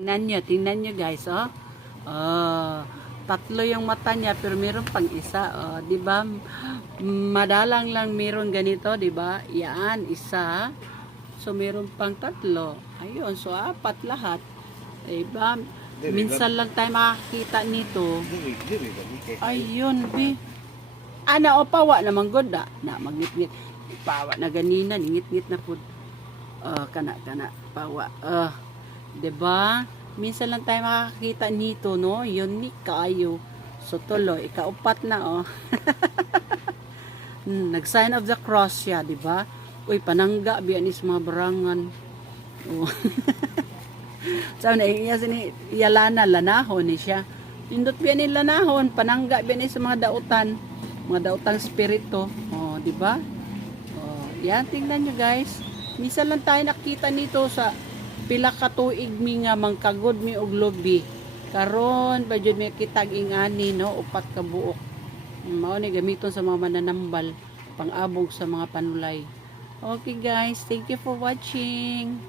Tingnan nyo guys, oh. Oh, tatlo yung mata niya pero meron pang isa, oh, 'di ba? Madalang lang meron ganito, 'di ba? Yan, isa. So meron pang tatlo. Ayun, so apat lahat. 'Di ba? Minsan lang tayo makakita nito. Ayun, bi. Ana o pawa naman gud na magngit-ngit. Pawa na ganina, ngit-ngit na pud. Kana pawa. 'Di ba? Minsan lang tayo makakita nito, no? Unique kayo. So tuloy, ikaupat na, oh. Nag-sign of the cross siya, 'di ba? Uy, panangga biya ni sa mga barangan. Oh. Sabi na iya sini iyalana lanahon ni siya. Pindot biya ni lanahon, panangga biya ni sa mga dautang spirito. Oh, 'di ba? Oh, yan tingnan niyo guys. Minsan lang tayo nakita nito sa pila ka tuig mi nga mangkagod mi og lobby. Karon pa jud mi kitag ingani, no, upat ka buok. Mao ni gamiton sa mga mananambal pang-abog sa mga panulay. Okay guys, thank you for watching.